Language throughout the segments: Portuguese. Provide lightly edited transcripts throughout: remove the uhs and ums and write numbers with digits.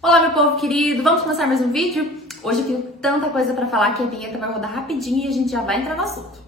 Olá, meu povo querido! Vamos começar mais um vídeo? Hoje eu tenho tanta coisa pra falar que a vinheta vai rodar rapidinho e a gente já vai entrar no assunto.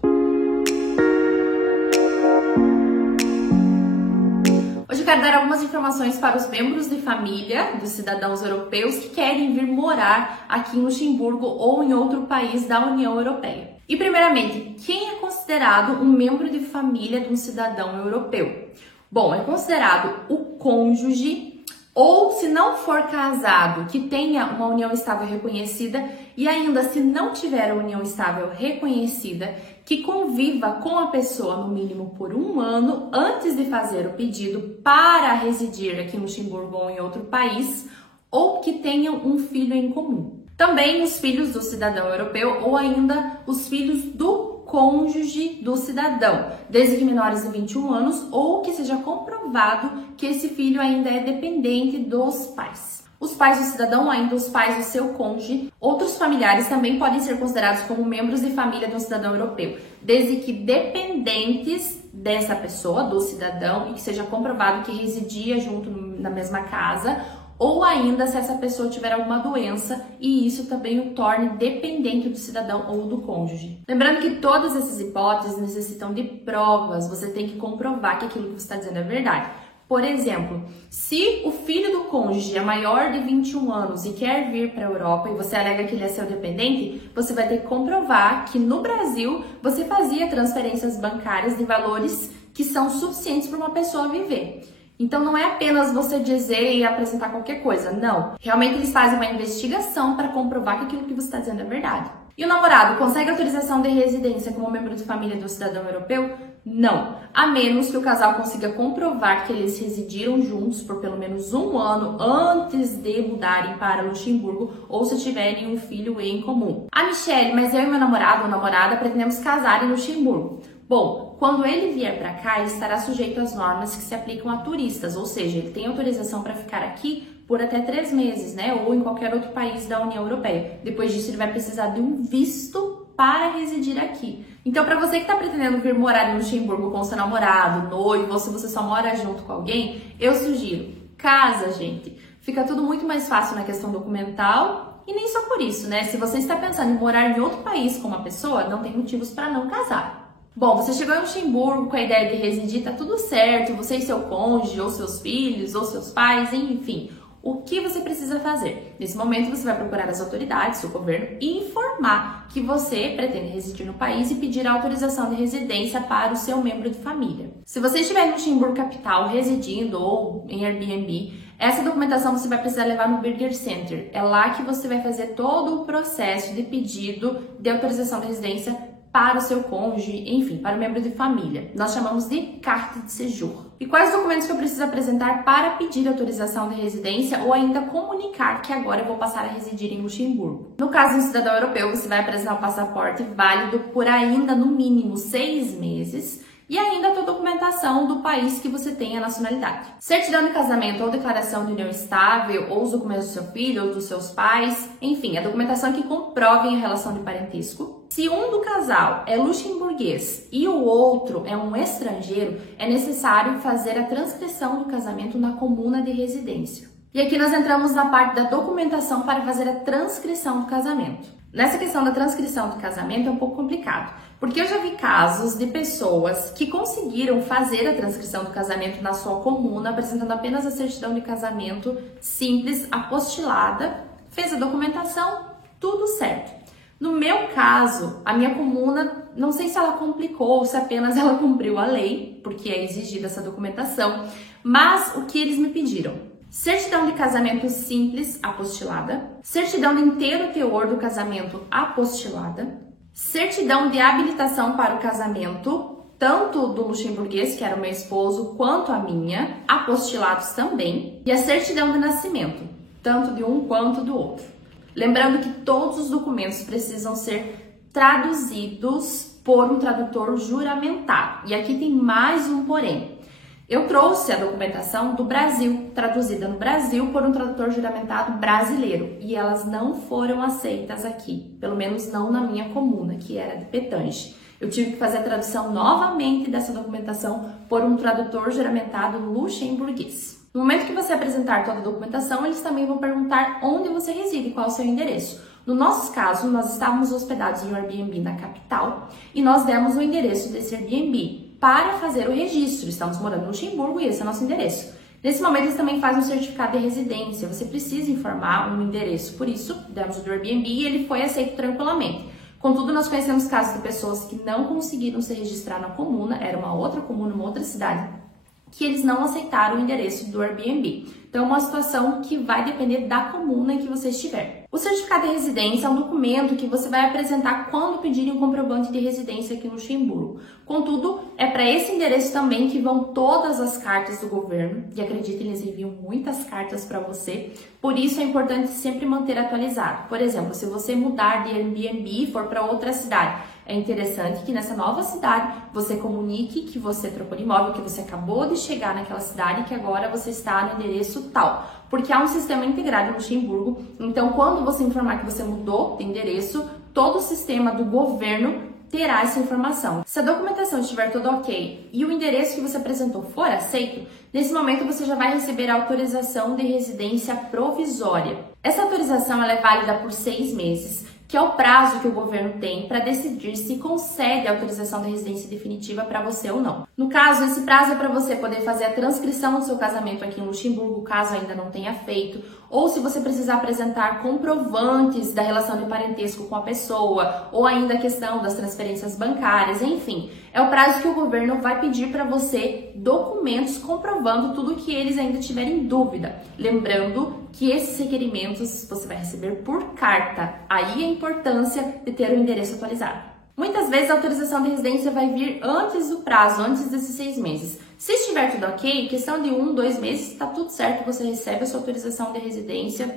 Hoje eu quero dar algumas informações para os membros de família dos cidadãos europeus que querem vir morar aqui em Luxemburgo ou em outro país da União Europeia. E primeiramente, quem é considerado um membro de família de um cidadão europeu? Bom, é considerado o cônjuge ou, se não for casado, que tenha uma união estável reconhecida e ainda se não tiver a união estável reconhecida, que conviva com a pessoa no mínimo por 1 ano antes de fazer o pedido para residir aqui em Luxemburgo ou em outro país, ou que tenham um filho em comum. Também os filhos do cidadão europeu ou ainda os filhos do cônjuge do cidadão, desde que menores de 21 anos ou que seja comprovado que esse filho ainda é dependente dos pais. Os pais do cidadão, ainda os pais do seu cônjuge, outros familiares também podem ser considerados como membros de família de um cidadão europeu, desde que dependentes dessa pessoa, do cidadão, e que seja comprovado que residia junto na mesma casa, ou ainda se essa pessoa tiver alguma doença e isso também o torne dependente do cidadão ou do cônjuge. Lembrando que todas essas hipóteses necessitam de provas, você tem que comprovar que aquilo que você está dizendo é verdade. Por exemplo, se o filho do cônjuge é maior de 21 anos e quer vir para a Europa e você alega que ele é seu dependente, você vai ter que comprovar que no Brasil você fazia transferências bancárias de valores que são suficientes para uma pessoa viver. Então não é apenas você dizer e apresentar qualquer coisa, não. Realmente eles fazem uma investigação para comprovar que aquilo que você está dizendo é verdade. E o namorado consegue autorização de residência como membro de família do cidadão europeu? Não, a menos que o casal consiga comprovar que eles residiram juntos por pelo menos 1 ano antes de mudarem para Luxemburgo ou se tiverem um filho em comum. Ah, Michelle, mas eu e meu namorado ou namorada pretendemos casar em Luxemburgo. Bom, quando ele vier para cá, ele estará sujeito às normas que se aplicam a turistas, ou seja, ele tem autorização para ficar aqui por até 3 meses, né? Ou em qualquer outro país da União Europeia. Depois disso, ele vai precisar de um visto para residir aqui. Então, para você que está pretendendo vir morar em Luxemburgo com seu namorado, noivo, ou se você só mora junto com alguém, eu sugiro, casa, gente. Fica tudo muito mais fácil na questão documental e nem só por isso, né? Se você está pensando em morar em outro país com uma pessoa, não tem motivos para não casar. Bom, você chegou em Luxemburgo com a ideia de residir, tá tudo certo, você e seu cônjuge, ou seus filhos, ou seus pais, enfim. O que você precisa fazer? Nesse momento, você vai procurar as autoridades, o governo, e informar que você pretende residir no país e pedir a autorização de residência para o seu membro de família. Se você estiver em Luxemburgo capital, residindo ou em Airbnb, essa documentação você vai precisar levar no Burger Center. É lá que você vai fazer todo o processo de pedido de autorização de residência para o seu cônjuge, enfim, para o membro de família. Nós chamamos de carte de séjour. E quais documentos que eu preciso apresentar para pedir autorização de residência ou ainda comunicar que agora eu vou passar a residir em Luxemburgo? No caso de um cidadão europeu, você vai apresentar um passaporte válido por ainda no mínimo 6 meses e ainda a tua documentação do país que você tem a nacionalidade. Certidão de casamento ou declaração de união estável, ou os documentos do seu filho ou dos seus pais, enfim, a documentação que comprovem a relação de parentesco. Se um do casal é luxemburguês e o outro é um estrangeiro, é necessário fazer a transcrição do casamento na comuna de residência. E aqui nós entramos na parte da documentação para fazer a transcrição do casamento. Nessa questão da transcrição do casamento é um pouco complicado, porque eu já vi casos de pessoas que conseguiram fazer a transcrição do casamento na sua comuna, apresentando apenas a certidão de casamento simples, apostilada, fez a documentação, tudo certo. No meu caso, a minha comuna, não sei se ela complicou ou se apenas ela cumpriu a lei, porque é exigida essa documentação, mas o que eles me pediram? Certidão de casamento simples, apostilada. Certidão de inteiro teor do casamento, apostilada. Certidão de habilitação para o casamento, tanto do luxemburguês, que era o meu esposo, quanto a minha, apostilados também. E a certidão de nascimento, tanto de um quanto do outro. Lembrando que todos os documentos precisam ser traduzidos por um tradutor juramentado. E aqui tem mais um porém. Eu trouxe a documentação do Brasil, traduzida no Brasil por um tradutor juramentado brasileiro, e elas não foram aceitas aqui, pelo menos não na minha comuna, que era de Petange. Eu tive que fazer a tradução novamente dessa documentação por um tradutor juramentado luxemburguês. No momento que você apresentar toda a documentação, eles também vão perguntar onde você reside, qual é o seu endereço. No nosso caso, nós estávamos hospedados em um Airbnb na capital e nós demos o endereço desse Airbnb para fazer o registro. Estamos morando no Luxemburgo e esse é o nosso endereço. Nesse momento, eles também fazem um certificado de residência. Você precisa informar um endereço. Por isso, demos o do Airbnb e ele foi aceito tranquilamente. Contudo, nós conhecemos casos de pessoas que não conseguiram se registrar na comuna, era uma outra comuna, uma outra cidade, que eles não aceitaram o endereço do Airbnb. Então, é uma situação que vai depender da comuna em que você estiver. O certificado de residência é um documento que você vai apresentar quando pedirem um comprovante de residência aqui no Luxemburgo. Contudo, é para esse endereço também que vão todas as cartas do governo. E acredite, eles enviam muitas cartas para você. Por isso, é importante sempre manter atualizado. Por exemplo, se você mudar de Airbnb e for para outra cidade, é interessante que nessa nova cidade você comunique que você trocou de imóvel, que você acabou de chegar naquela cidade e que agora você está no endereço tal. Porque há um sistema integrado no Luxemburgo, então quando você informar que você mudou de endereço, todo o sistema do governo terá essa informação. Se a documentação estiver toda ok e o endereço que você apresentou for aceito, nesse momento você já vai receber a autorização de residência provisória. Essa autorização ela é válida por 6 meses, que é o prazo que o governo tem para decidir se concede a autorização de residência definitiva para você ou não. No caso, esse prazo é para você poder fazer a transcrição do seu casamento aqui em Luxemburgo, caso ainda não tenha feito, ou se você precisar apresentar comprovantes da relação de parentesco com a pessoa, ou ainda a questão das transferências bancárias, enfim. É o prazo que o governo vai pedir para você documentos comprovando tudo que eles ainda tiverem dúvida. Lembrando que esses requerimentos você vai receber por carta. Aí a importância de ter o endereço atualizado. Muitas vezes a autorização de residência vai vir antes do prazo, antes desses 6 meses. Se estiver tudo ok, questão de 1, 2 meses, está tudo certo, você recebe a sua autorização de residência.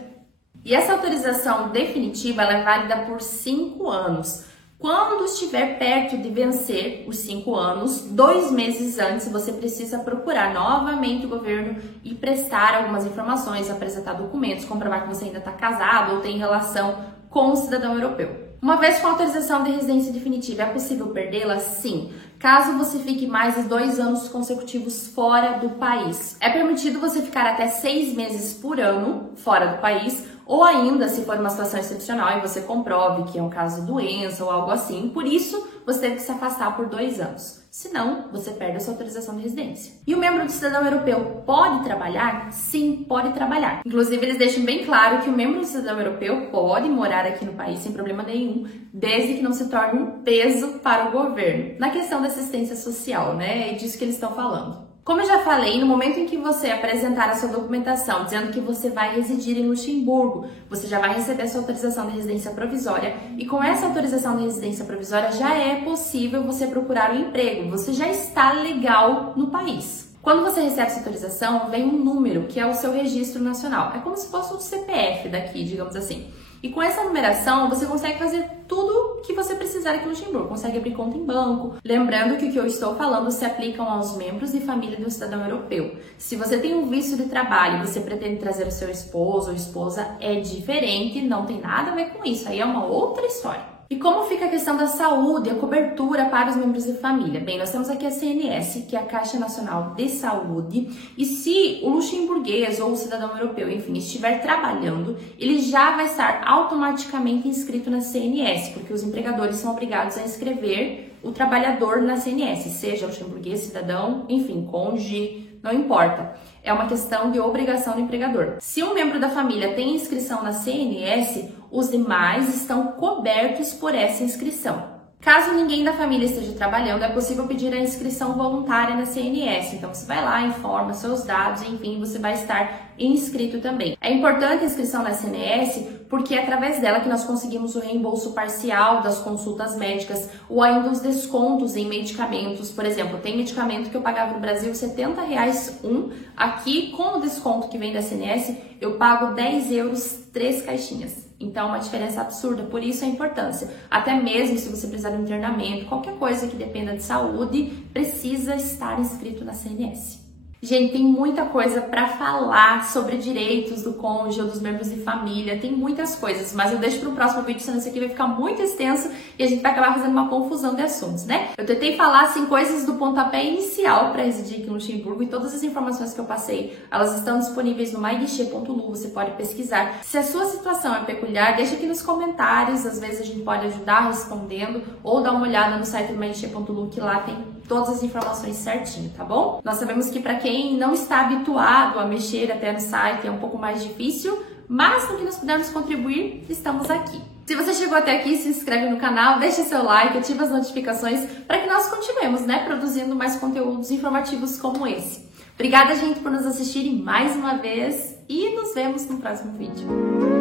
E essa autorização definitiva ela é válida por 5 anos. Quando estiver perto de vencer os 5 anos, 2 meses antes, você precisa procurar novamente o governo e prestar algumas informações, apresentar documentos, comprovar que você ainda está casado ou tem relação com o cidadão europeu. Uma vez com a autorização de residência definitiva, é possível perdê-la? Sim, caso você fique mais de 2 anos consecutivos fora do país. É permitido você ficar até 6 meses por ano fora do país, ou ainda, se for uma situação excepcional e você comprove que é um caso de doença ou algo assim, por isso você deve se afastar por 2 anos. Senão, você perde a sua autorização de residência. E o membro do cidadão europeu pode trabalhar? Sim, pode trabalhar. Inclusive, eles deixam bem claro que o membro do cidadão europeu pode morar aqui no país sem problema nenhum, desde que não se torne um peso para o governo. Na questão da assistência social, né? É disso que eles estão falando. Como eu já falei, no momento em que você apresentar a sua documentação dizendo que você vai residir em Luxemburgo, você já vai receber a sua autorização de residência provisória e com essa autorização de residência provisória já é possível você procurar um emprego, você já está legal no país. Quando você recebe essa autorização, vem um número que é o seu registro nacional. É como se fosse um CPF daqui, digamos assim. E com essa numeração, você consegue fazer tudo que você precisar aqui no Luxemburgo. Consegue abrir conta em banco. Lembrando que o que eu estou falando se aplicam aos membros de família do cidadão europeu. Se você tem um visto de trabalho e você pretende trazer o seu esposo ou esposa, é diferente, não tem nada a ver com isso. Aí é uma outra história. E como fica a questão da saúde, a cobertura para os membros de família? Bem, nós temos aqui a CNS, que é a Caixa Nacional de Saúde, e se o luxemburguês ou o cidadão europeu, enfim, estiver trabalhando, ele já vai estar automaticamente inscrito na CNS, porque os empregadores são obrigados a inscrever o trabalhador na CNS, seja luxemburguês, cidadão, enfim, cônjuge, não importa. É uma questão de obrigação do empregador. Se um membro da família tem inscrição na CNS, os demais estão cobertos por essa inscrição. Caso ninguém da família esteja trabalhando, é possível pedir a inscrição voluntária na CNS. Então, você vai lá, informa seus dados, enfim, você vai estar inscrito também. É importante a inscrição na CNS porque é através dela que nós conseguimos o reembolso parcial das consultas médicas ou ainda os descontos em medicamentos. Por exemplo, tem medicamento que eu pagava no Brasil R$70 um. Aqui, com o desconto que vem da CNS, eu pago 10 euros 3 caixinhas. Então, é uma diferença absurda, por isso a importância. Até mesmo se você precisar de internamento, qualquer coisa que dependa de saúde, precisa estar inscrito na CNS. Gente, tem muita coisa para falar sobre direitos do cônjuge ou dos membros de família, tem muitas coisas, mas eu deixo para o próximo vídeo, senão esse aqui vai ficar muito extenso e a gente vai acabar fazendo uma confusão de assuntos, né? Eu tentei falar, assim, coisas do pontapé inicial para residir aqui no Luxemburgo e todas as informações que eu passei, elas estão disponíveis no myguichê.lu, você pode pesquisar. Se a sua situação é peculiar, deixa aqui nos comentários, às vezes a gente pode ajudar respondendo, ou dá uma olhada no site do myguichê.lu, que lá tem todas as informações certinho, tá bom? Nós sabemos que para quem não está habituado a mexer até no site é um pouco mais difícil, mas no que nós pudermos contribuir, estamos aqui. Se você chegou até aqui, se inscreve no canal, deixa seu like, ativa as notificações para que nós continuemos, né, produzindo mais conteúdos informativos como esse. Obrigada, gente, por nos assistirem mais uma vez e nos vemos no próximo vídeo.